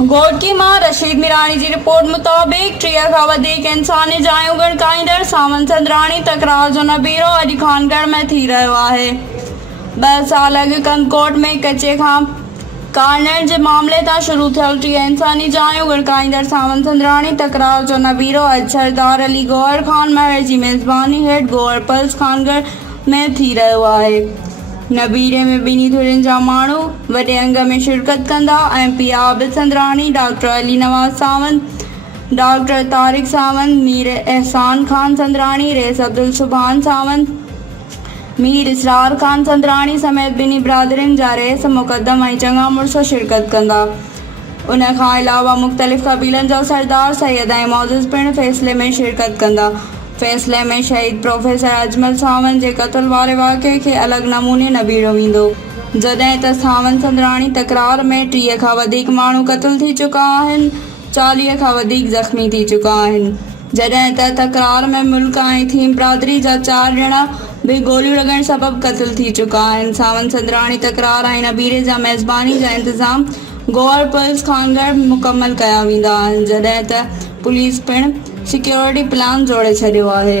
घोटकी मां रशीद मिराणी जी रिपोर्ट मुताबिक़ 30 खां वधीक इंसानी जायूं गणकाईंदड़ सावन चंद्राणी तकरार जो नबीरो अॼु खानगढ़ में थी रहियो आहे। 2 साल अॻु कंदकोट में कचे खां कारणनि जे मामले तां शुरू थियल 30 इंसानी जायूं गणकाईंदड़ सावन चंद्राणी तकरार जो नबीरो अॼु सरदार अली गौहर खान महर जी मेज़बानी हेठि गौहर पल्स खानगढ़ में थी रहियो आहे। नबीरे में ॿिन्ही धुरियुनि जा माण्हू वॾे अंग में शिरकत कंदा। MP आबिद चंद्राणी, डॉक्टर अली नवाज़ सावंत, डॉक्टर तारिक सावंत, मीर एहसान खान चंद्राणी, रेस अब्दुल सुभान सावंत, मीर इसरार खान चंद्राणी समेत ॿिन्ही बिरादरियुनि जा रेस मुक़दम ऐं चङा मुड़ुस शिरकत कंदा। उन खां अलावा मुख़्तलिफ़ क़बीलनि जा सरदार, सैयद ऐं मौज़िज़ पिणु फ़ैसिले में शिरकत कंदा। फ़ैसिले में शहीद प्रोफेसर अजमल सावंत जे क़त्ल वारे वाक़िए खे अलॻि नमूने नबीरो वेंदो, जॾहिं त सावन चंद्राणी तकरार में 30 खां वधीक माण्हू क़त्ल थी चुका आहिनि, 40 खां वधीक ज़ख़्मी थी चुका आहिनि, जॾहिं त तकरार में मुल्क ऐं थीम बिरादरी जा 4 ॼणा भी गोलियूं लॻण सबबि क़त्ल थी चुका आहिनि। सावन चंद्राणी तकरार ऐं नबीरे जा मेज़बानी जा इंतज़ाम गौहर पुलिस खानगढ़ मुकमल कया वेंदा आहिनि, जॾहिं त पुलिस पिणु सिक्योरिटी प्लान जोड़े छॾियो आहे।